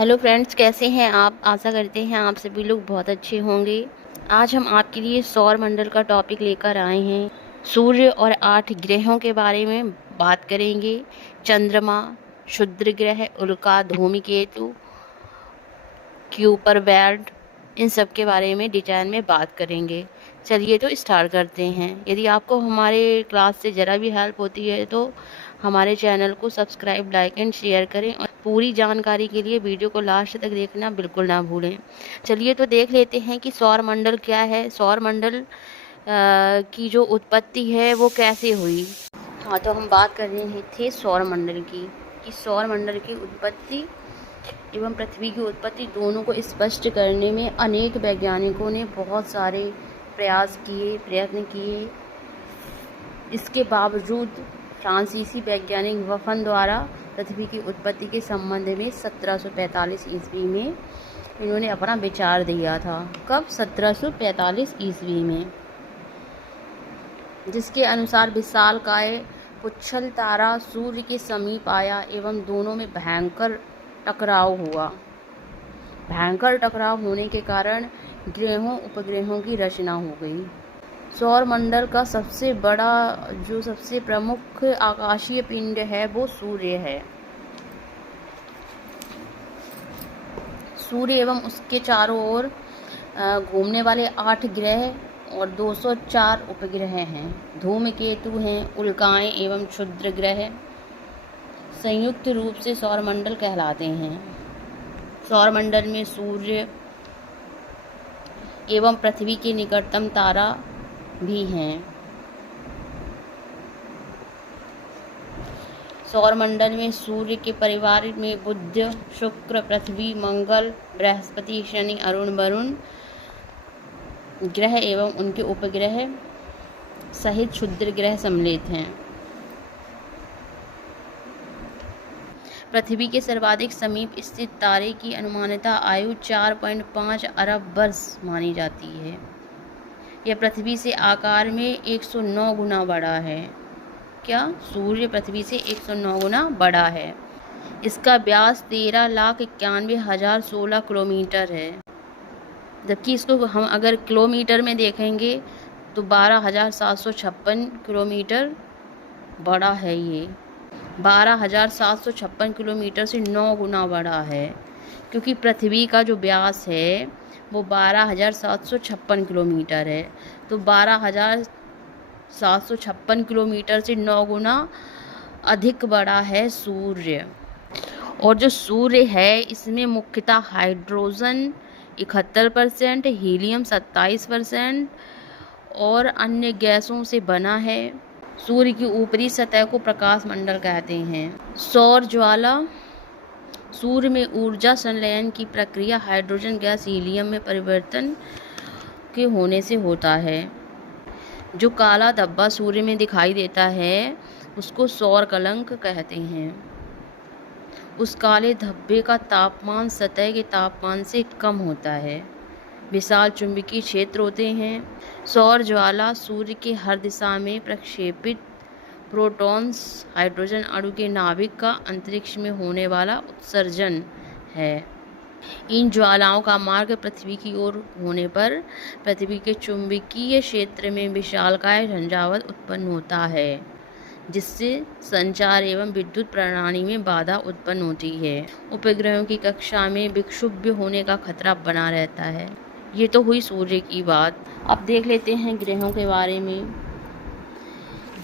Hello friends, कैसे हैं आप। आशा करते हैं आप सभी लोग बहुत अच्छे होंगे। आज हम आपके लिए सौर मंडल का टॉपिक लेकर आए हैं। सूर्य और 8 ग्रहों के बारे में बात करेंगे। चंद्रमा, क्षुद्र ग्रह, उल्का, धूमकेतु, क्यूपर बेल्ट, इन सब के बारे में डिटेल में बात करेंगे। चलिए तो स्टार्ट करते हैं। यदि आपको हमारे क्लास से ज़रा भी हेल्प होती है तो हमारे चैनल को सब्सक्राइब, लाइक एंड शेयर करें और पूरी जानकारी के लिए वीडियो को लास्ट तक देखना बिल्कुल ना भूलें। चलिए तो देख लेते हैं कि सौर मंडल क्या है। सौर मंडल की जो उत्पत्ति है वो कैसे हुई। हाँ, तो हम बात कर रहे थे सौर मंडल की, कि सौर मंडल की उत्पत्ति एवं पृथ्वी की उत्पत्ति दोनों को स्पष्ट करने में अनेक वैज्ञानिकों ने बहुत सारे प्रयत्न किए। इसके बावजूद फ्रांसीसी वैज्ञानिक वफन द्वारा पृथ्वी की उत्पत्ति के संबंध में 1745 ईस्वी में इन्होंने अपना विचार दिया था। कब? 1745 ईस्वी में, जिसके अनुसार विशालकाय पुच्छल तारा सूर्य के समीप आया एवं दोनों में भयंकर टकराव हुआ। भयंकर टकराव होने के कारण ग्रहों उपग्रहों की रचना हो गई। सौर मंडल का सबसे प्रमुख आकाशीय पिंड है वो सूर्य है। सूर्य एवं उसके चारों ओर घूमने वाले 8 ग्रह और 204 उपग्रह हैं। धूमकेतु हैं, उल्काएं एवं क्षुद्र ग्रह संयुक्त रूप से सौरमंडल कहलाते हैं। सौरमंडल में सूर्य एवं पृथ्वी के निकटतम तारा भी हैं। सौरमंडल में सूर्य के परिवार में बुध, शुक्र, पृथ्वी, मंगल, बृहस्पति, शनि, अरुण, वरुण ग्रह एवं उनके उपग्रह सहित क्षुद्र ग्रह सम्मिलित हैं। पृथ्वी के सर्वाधिक समीप स्थित तारे की अनुमानित आयु 4.5 अरब वर्ष मानी जाती है। यह पृथ्वी से आकार में 109 गुना बड़ा है। क्या? सूर्य पृथ्वी से 109 गुना बड़ा है। इसका व्यास 13,91,016 किलोमीटर है, जबकि इसको हम अगर किलोमीटर में देखेंगे तो 12,756 किलोमीटर बड़ा है। ये 12,756 किलोमीटर से 9 गुना बड़ा है, क्योंकि पृथ्वी का जो व्यास है वो 12,756 किलोमीटर है। तो 12,756 किलोमीटर से 9 गुना अधिक बड़ा है सूर्य। और जो सूर्य है इसमें मुख्यतः हाइड्रोजन 71%, हीलियम 27% और अन्य गैसों से बना है। सूर्य की ऊपरी सतह को प्रकाश मंडल कहते हैं। सौर ज्वाला सूर्य में ऊर्जा संलयन की प्रक्रिया हाइड्रोजन गैस हीलियम में परिवर्तन के होने से होता है। जो काला धब्बा सूर्य में दिखाई देता है उसको सौर कलंक कहते हैं। उस काले धब्बे का तापमान सतह के तापमान से कम होता है। विशाल चुंबकीय क्षेत्र होते हैं। सौर ज्वाला सूर्य के हर दिशा में प्रक्षेपित प्रोटॉन्स हाइड्रोजन अणु के नाभिक का अंतरिक्ष में होने वाला उत्सर्जन है। इन ज्वालाओं का मार्ग पृथ्वी की ओर होने पर पृथ्वी के चुंबकीय क्षेत्र में विशालकाय झंझावात उत्पन्न होता है, जिससे संचार एवं विद्युत प्रणाली में बाधा उत्पन्न होती है। उपग्रहों की कक्षा में विक्षुब्ध होने का खतरा बना रहता है। ये तो हुई सूर्य की बात। अब देख लेते हैं ग्रहों के बारे में।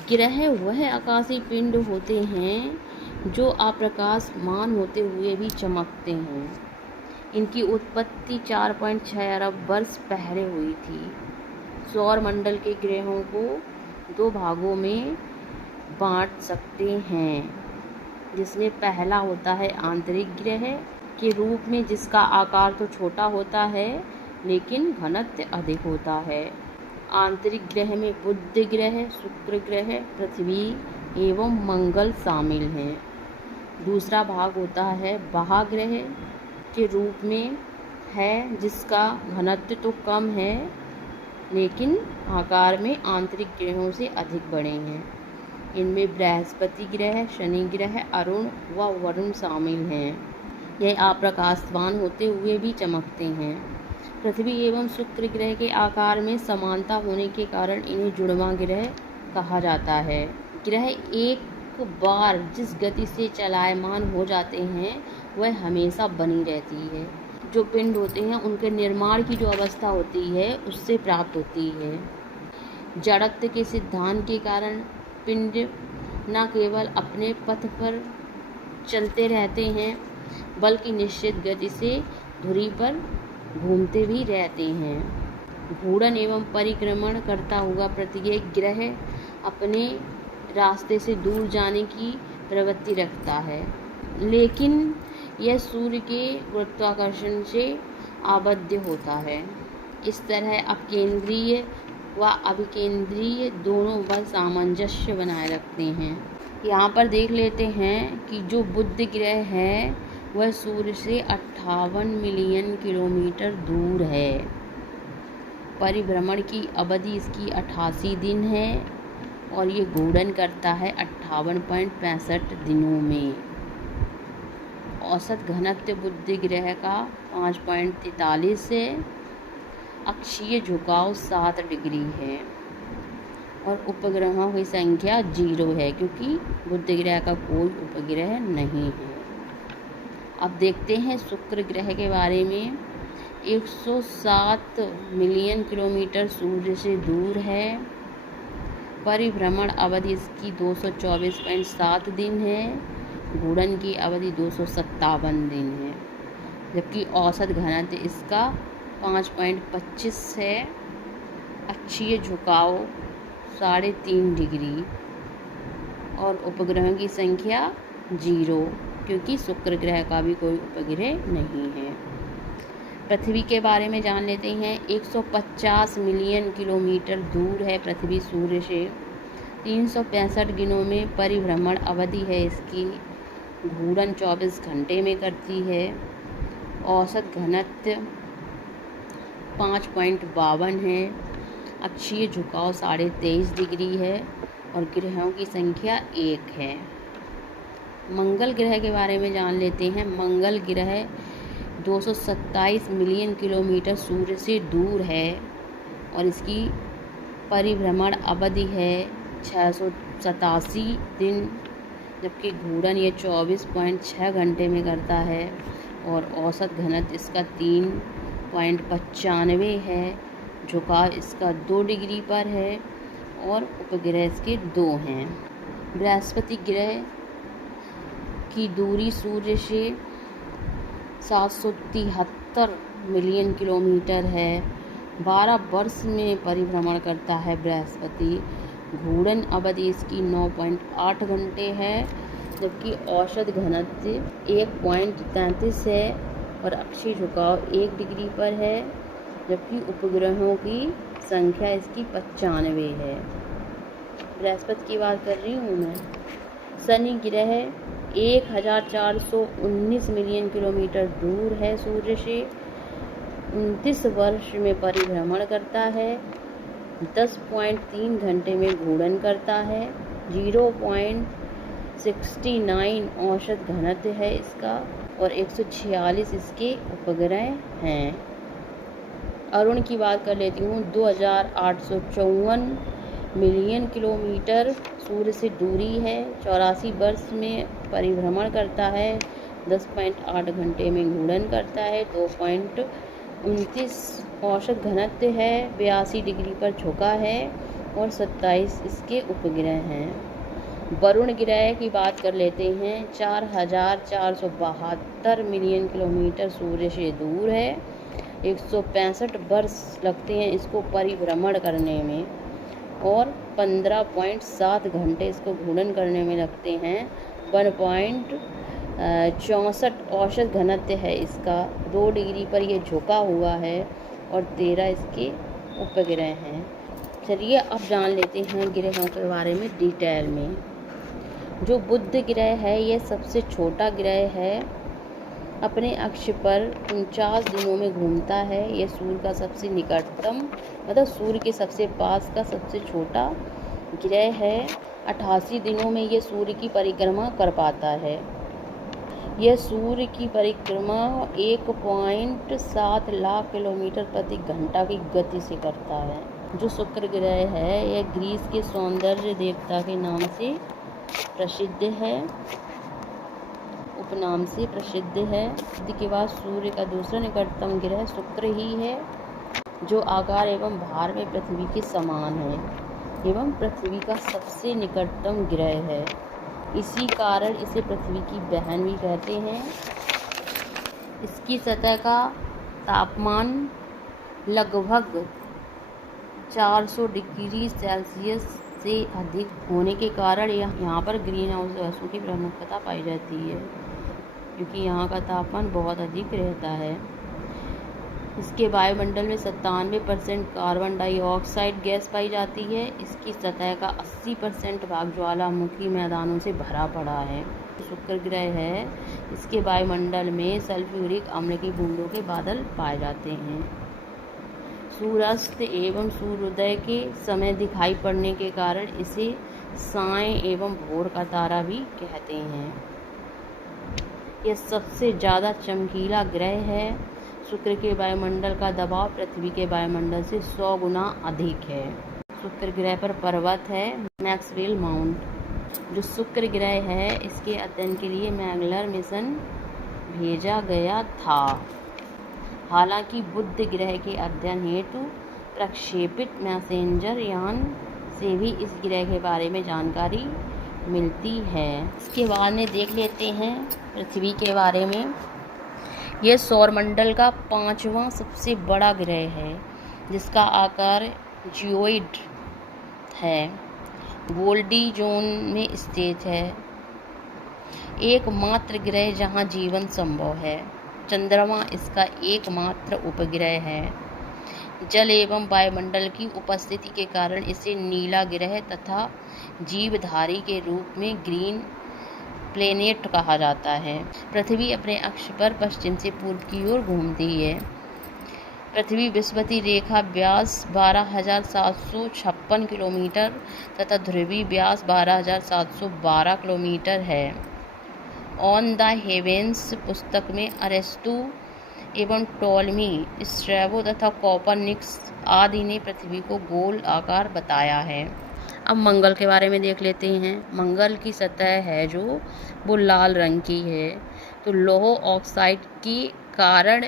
ग्रह वह आकाशीय पिंड होते हैं जो अप्रकाशमान होते हुए भी चमकते हैं। इनकी उत्पत्ति 4.6 अरब वर्ष पहले हुई थी। सौर मंडल के ग्रहों को 2 भागों में बांट सकते हैं, जिसमें पहला होता है आंतरिक ग्रह के रूप में, जिसका आकार तो छोटा होता है लेकिन घनत्व अधिक होता है। आंतरिक ग्रह में बुध ग्रह, शुक्र ग्रह, पृथ्वी एवं मंगल शामिल हैं। दूसरा भाग होता है बाह्य के रूप में है, जिसका घनत्व तो कम है लेकिन आकार में आंतरिक ग्रहों से अधिक बड़े हैं। इनमें बृहस्पति ग्रह, शनि ग्रह, अरुण व वरुण शामिल हैं। यह अप्रकाशवान होते हुए भी चमकते हैं। पृथ्वी एवं शुक्र ग्रह के आकार में समानता होने के कारण इन्हें जुड़वां ग्रह कहा जाता है। ग्रह एक बार जिस गति से चलायमान हो जाते हैं वह हमेशा बनी रहती है। जो पिंड होते हैं उनके निर्माण की जो अवस्था होती है उससे प्राप्त होती है। जड़त्व के सिद्धांत के कारण पिंड न केवल अपने पथ पर चलते रहते हैं बल्कि निश्चित गति से धुरी पर घूमते भी रहते हैं। घूर्णन एवं परिक्रमण करता हुआ प्रत्येक ग्रह अपने रास्ते से दूर जाने की प्रवृत्ति रखता है, लेकिन यह सूर्य के गुरुत्वाकर्षण से आबद्ध होता है। इस तरह अपकेंद्रीय व अभिकेंद्रीय दोनों बल सामंजस्य बनाए रखते हैं। यहाँ पर देख लेते हैं कि जो बुध ग्रह है वह सूर्य से 58 मिलियन किलोमीटर दूर है। परिभ्रमण की अवधि इसकी 88 दिन है और ये घूर्णन करता है 58.65 दिनों में। औसत घनत्व बुध ग्रह का 5.43 है। अक्षीय झुकाव 7 डिग्री है और उपग्रहों की संख्या 0 है क्योंकि बुध ग्रह का कोई उपग्रह नहीं है। अब देखते हैं शुक्र ग्रह के बारे में। 107 मिलियन किलोमीटर सूर्य से दूर है। परिभ्रमण अवधि इसकी 224.7 दिन है। घूर्णन की अवधि 257 दिन है, जबकि औसत घनत्व इसका 5.25 है। अक्षीय झुकाव 3.5 डिग्री और उपग्रहों की संख्या 0 क्योंकि शुक्र ग्रह का भी कोई उपग्रह नहीं है। पृथ्वी के बारे में जान लेते हैं। 150 मिलियन किलोमीटर दूर है पृथ्वी सूर्य से। 365 दिनों में परिभ्रमण अवधि है इसकी। घूर्णन 24 घंटे में करती है। औसत घनत्व 5.52 है। अक्षीय झुकाव 23.5 डिग्री है और ग्रहों की संख्या 1 है। मंगल ग्रह के बारे में जान लेते हैं। मंगल ग्रह 227 मिलियन किलोमीटर सूर्य से दूर है और इसकी परिभ्रमण अवधि है 687 दिन, जबकि घूर्णन ये 24.6 घंटे में करता है और औसत घनत्व इसका 3.95 है। झुकाव इसका 2 डिग्री पर है और उपग्रह इसके 2 हैं। बृहस्पति ग्रह की दूरी सूर्य से 773 मिलियन किलोमीटर है। 12 वर्ष में परिभ्रमण करता है बृहस्पति। घूर्णन अवधि इसकी 9.8 घंटे है, जबकि औसत घनत्व 1.33 है और अक्षीय झुकाव 1 डिग्री पर है, जबकि उपग्रहों की संख्या इसकी 95 है। बृहस्पति की बात कर रही हूँ मैं। शनि ग्रह 1419 मिलियन किलोमीटर दूर है सूर्य से। 29 वर्ष में परिभ्रमण करता है। 10.3 घंटे में घूर्णन करता है। 0.69 औसत घनत्व है इसका और 146 इसके उपग्रह हैं। अरुण की बात कर लेती हूँ। 2854 मिलियन किलोमीटर सूर्य से दूरी है। 84 वर्ष में परिभ्रमण करता है। 10.8 घंटे में घूर्णन करता है। 2.29 औसत घनत्व है। 82 डिग्री पर झुका है और 27 इसके उपग्रह हैं। वरुण ग्रह की बात कर लेते हैं। 4472 मिलियन किलोमीटर सूर्य से दूर है। 165 वर्ष लगते हैं इसको परिभ्रमण करने में और 15.7 घंटे इसको घूर्णन करने में लगते हैं। 1.64 औसत घनत्व है इसका। 2 डिग्री पर यह झुका हुआ है और 13 इसके उपग्रह हैं। चलिए अब जान लेते हैं ग्रहों के बारे में डिटेल में। जो बुध ग्रह है यह सबसे छोटा ग्रह है। अपने अक्ष पर 49 दिनों में घूमता है। यह सूर्य का सबसे निकटतम मतलब सूर्य के सबसे पास का सबसे छोटा ग्रह है। 88 दिनों में यह सूर्य की परिक्रमा कर पाता है। यह सूर्य की परिक्रमा 1.7 लाख किलोमीटर प्रति घंटा की गति से करता है। जो शुक्र ग्रह है यह ग्रीस के सौंदर्य देवता के नाम से प्रसिद्ध है, उपनाम से प्रसिद्ध है। इसके बाद सूर्य का दूसरा निकटतम ग्रह शुक्र ही है, जो आकार एवं भार में पृथ्वी के समान है एवं पृथ्वी का सबसे निकटतम ग्रह है। इसी कारण इसे पृथ्वी की बहन भी कहते हैं। इसकी सतह का तापमान लगभग 400 डिग्री सेल्सियस से अधिक होने के कारण यहाँ पर ग्रीन हाउस गैसों की प्रमुखता पाई जाती है, क्योंकि यहाँ का तापमान बहुत अधिक रहता है। इसके वायुमंडल में 97% कार्बन डाइऑक्साइड गैस पाई जाती है। इसकी सतह का 80% भाग ज्वालामुखी मैदानों से भरा पड़ा है। शुक्र ग्रह है, इसके वायुमंडल में सल्फ्यूरिक अम्ल की बूंदों के बादल पाए जाते हैं। सूर्यास्त एवं सूर्योदय के समय दिखाई पड़ने के कारण इसे साय एवं भोर का तारा भी कहते हैं। यह सबसे ज़्यादा चमकीला ग्रह है। शुक्र के वायुमंडल का दबाव पृथ्वी के वायुमंडल से 100 गुना अधिक है। शुक्र ग्रह पर पर्वत है मैक्सवेल माउंट। जो शुक्र ग्रह है इसके अध्ययन के लिए मैगलर मिशन भेजा गया था। हालांकि बुध ग्रह के अध्ययन हेतु प्रक्षेपित मैसेंजर यान से भी इस ग्रह के बारे में जानकारी मिलती है। इसके बाद में देख लेते हैं पृथ्वी के बारे में। यह सौरमंडल का 5वां सबसे बड़ा ग्रह है, जिसका आकार जियोइड है, गोल्डी जोन में स्थित है। एकमात्र ग्रह जहां जीवन संभव है। चंद्रमा इसका एकमात्र उपग्रह है। जल एवं वायुमंडल की उपस्थिति के कारण इसे नीला ग्रह तथा जीवधारी के रूप में ग्रीन प्लेनेट कहा जाता है। पृथ्वी अपने अक्ष पर पश्चिम से पूर्व की ओर घूमती है। पृथ्वी विषुवती रेखा व्यास 12,756 किलोमीटर तथा ध्रुवीय व्यास 12,712 किलोमीटर है। ऑन द हेवेंस पुस्तक में अरिस्टो एवं टॉलमी, स्ट्रैबो तथा कॉपरनिकस आदि ने पृथ्वी को गोल आकार बताया है। अब मंगल के बारे में देख लेते हैं। मंगल की सतह है जो वो लाल रंग की है। तो लौह ऑक्साइड के कारण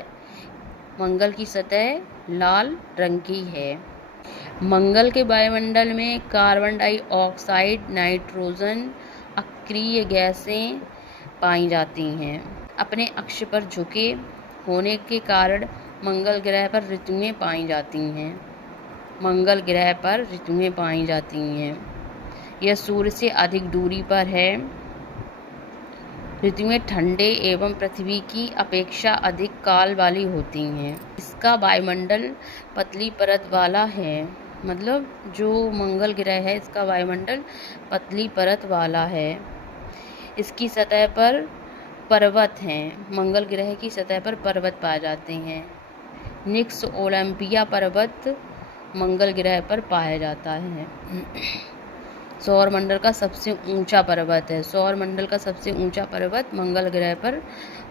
मंगल की सतह लाल रंग की है। मंगल के वायुमंडल में कार्बन डाइऑक्साइड, नाइट्रोजन, अक्रिय गैसें पाई जाती हैं। अपने अक्ष पर झुके होने के कारण मंगल ग्रह पर ऋतुएं पाई जाती हैं। मंगल ग्रह पर ऋतुएं पाई जाती हैं। यह सूर्य से अधिक दूरी पर है। ऋतुएं ठंडे एवं पृथ्वी की अपेक्षा अधिक काल वाली होती हैं। इसका वायुमंडल पतली परत वाला है। मतलब जो मंगल ग्रह है इसका वायुमंडल पतली परत वाला है। इसकी सतह पर पर्वत हैं। मंगल ग्रह की सतह पर पर्वत पाए जाते हैं। निक्स ओलंपिया पर्वत मंगल ग्रह पर पाया जाता है। सौरमंडल का सबसे ऊंचा पर्वत है। सौरमंडल का सबसे ऊंचा पर्वत मंगल ग्रह पर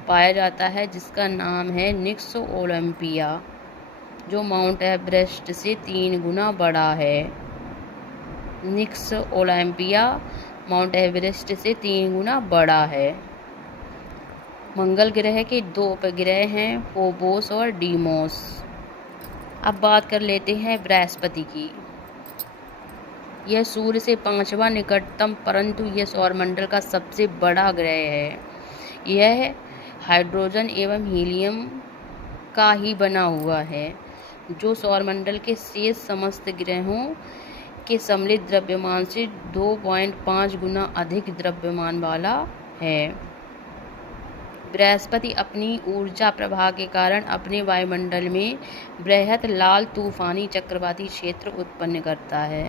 पाया जाता है, जिसका नाम है निक्स ओलंपिया, जो माउंट एवरेस्ट से 3 गुना बड़ा है। निक्स ओलंपिया माउंट एवरेस्ट से 3 गुना बड़ा है। मंगल ग्रह के 2 उपग्रह हैं, फोबोस और डीमोस। अब बात कर लेते हैं बृहस्पति की। यह सूर्य से 5वां निकटतम परंतु यह सौरमंडल का सबसे बड़ा ग्रह है। यह हाइड्रोजन एवं हीलियम का ही बना हुआ है, जो सौरमंडल के शेष समस्त ग्रहों के सम्मिलित द्रव्यमान से 2.5 गुना अधिक द्रव्यमान वाला है। बृहस्पति अपनी ऊर्जा प्रवाह के कारण अपने वायुमंडल में बृहत लाल तूफानी चक्रवाती क्षेत्र उत्पन्न करता है।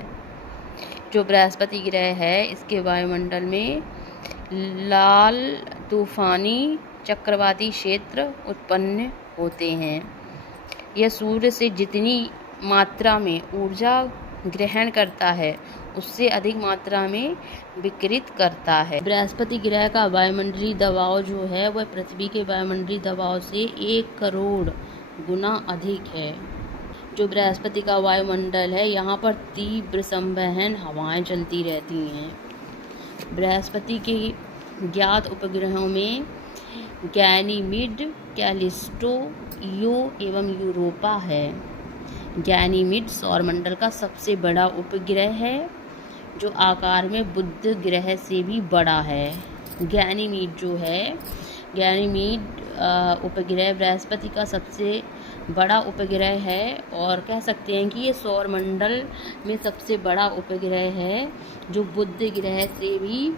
जो बृहस्पति ग्रह है इसके वायुमंडल में लाल तूफानी चक्रवाती क्षेत्र उत्पन्न होते हैं। यह सूर्य से जितनी मात्रा में ऊर्जा ग्रहण करता है उससे अधिक मात्रा में विकिरित करता है। बृहस्पति ग्रह का वायुमंडलीय दबाव जो है वह पृथ्वी के वायुमंडलीय दबाव से 1 करोड़ गुना अधिक है। जो बृहस्पति का वायुमंडल है यहाँ पर तीव्र संवहन हवाएं चलती रहती हैं। बृहस्पति के ज्ञात उपग्रहों में गैनीमीड, कैलिस्टो, ईओ एवं यूरोपा है। गैनीमीड सौरमंडल का सबसे बड़ा उपग्रह है जो आकार में बुध ग्रह से भी बड़ा है। गैनीमीड जो है, गैनीमीड उपग्रह बृहस्पति का सबसे बड़ा उपग्रह है और कह सकते हैं कि ये सौरमंडल में सबसे बड़ा उपग्रह है जो बुध ग्रह से भी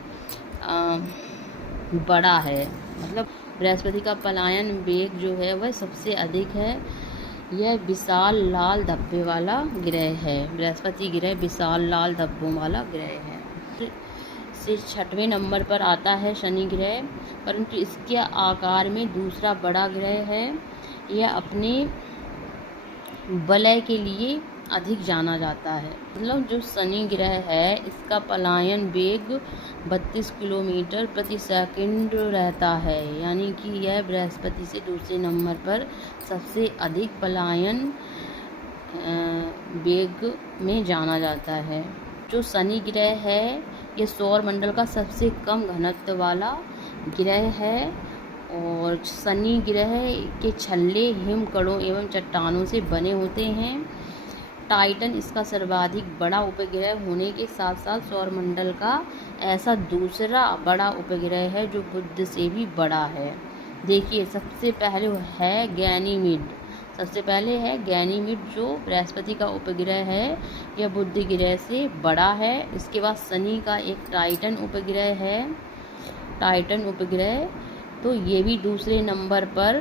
बड़ा है। मतलब बृहस्पति का पलायन वेग जो है वह सबसे अधिक है। यह विशाल लाल धब्बे वाला ग्रह है। बृहस्पति ग्रह विशाल लाल धब्बों वाला ग्रह है। से 6वें नंबर पर आता है शनि ग्रह, परंतु इसके आकार में दूसरा बड़ा ग्रह है। यह अपने वलय के लिए अधिक जाना जाता है। मतलब जो शनि ग्रह है इसका पलायन वेग 32 किलोमीटर प्रति सेकंड रहता है, यानी कि यह बृहस्पति से दूसरे नंबर पर सबसे अधिक पलायन वेग में जाना जाता है। जो शनि ग्रह है यह सौरमंडल का सबसे कम घनत्व वाला ग्रह है और शनि ग्रह के छल्ले हिमकणों एवं चट्टानों से बने होते हैं। टाइटन इसका सर्वाधिक बड़ा उपग्रह होने के साथ साथ सौरमंडल का ऐसा दूसरा बड़ा उपग्रह है जो बुध से भी बड़ा है। देखिए सबसे पहले है गैनीमीड, सबसे पहले है गैनीमीड जो बृहस्पति का उपग्रह है, यह बुध ग्रह से बड़ा है। इसके बाद शनि का एक टाइटन उपग्रह है, टाइटन उपग्रह, तो ये भी दूसरे नंबर पर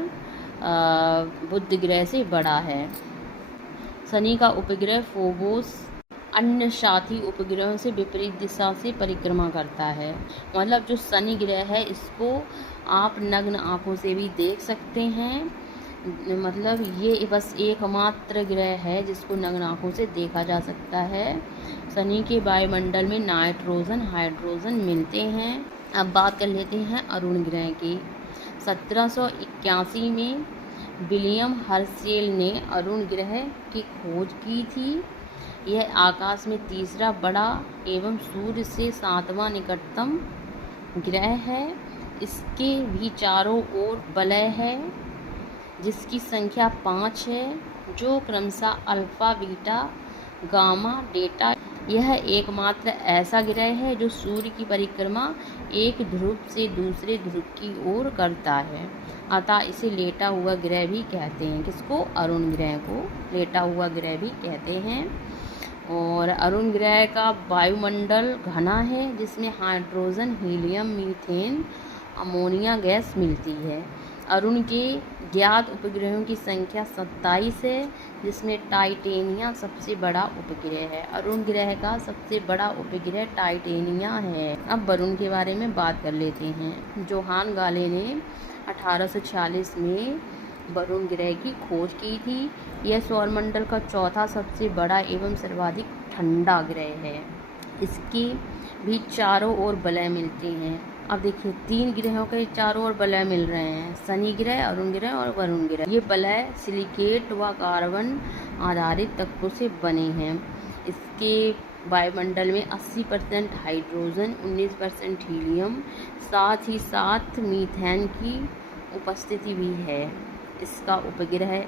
बुध ग्रह से बड़ा है। शनि का उपग्रह फोबोस अन्य साथी उपग्रहों से विपरीत दिशा से परिक्रमा करता है। मतलब जो शनि ग्रह है इसको आप नग्न आंखों से भी देख सकते हैं। मतलब ये बस एकमात्र ग्रह है जिसको नग्न आंखों से देखा जा सकता है। शनि के वायुमंडल में नाइट्रोजन, हाइड्रोजन मिलते हैं। अब बात कर लेते हैं अरुण ग्रह की। 1781 में विलियम हर्शेल ने अरुण ग्रह की खोज की थी। यह आकाश में तीसरा बड़ा एवं सूर्य से 7वां निकटतम ग्रह है। इसके भी चारों ओर वलय है जिसकी संख्या 5 है, जो क्रमशः अल्फा, बीटा, गामा, डेटा। यह एकमात्र ऐसा ग्रह है जो सूर्य की परिक्रमा एक ध्रुव से दूसरे ध्रुव की ओर करता है, अतः इसे लेटा हुआ ग्रह भी कहते हैं। किसको? अरुण ग्रह को लेटा हुआ ग्रह भी कहते हैं। और अरुण ग्रह का वायुमंडल घना है जिसमें hydrogen, helium, methane, ammonia gas मिलती है। अरुण के ज्ञात उपग्रहों की संख्या 27 है जिसमें टाइटेनिया सबसे बड़ा उपग्रह है। अरुण ग्रह का सबसे बड़ा उपग्रह टाइटेनिया है। अब वरुण के बारे में बात कर लेते हैं। जोहान गाले ने 1846 में वरुण ग्रह की खोज की थी। यह सौरमंडल का चौथा सबसे बड़ा एवं सर्वाधिक ठंडा ग्रह है। इसके भी चारों ओर वलय मिलते हैं। अब देखिए 3 ग्रहों के चारों ओर वलय मिल रहे हैं, शनि ग्रह, अरुण ग्रह और वरुण ग्रह। ये वलय सिलिकेट व कार्बन आधारित तत्वों से बने हैं। इसके वायुमंडल में 80% हाइड्रोजन, 19% हीलियम, साथ ही साथ मीथेन की उपस्थिति भी है। इसका उपग्रह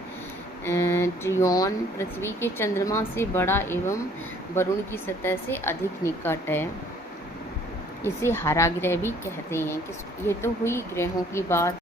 ट्रियॉन पृथ्वी के चंद्रमा से बड़ा एवं वरुण की सतह से अधिक निकट है। इसे हरा ग्रह भी कहते हैं। ये तो हुई ग्रहों की बात।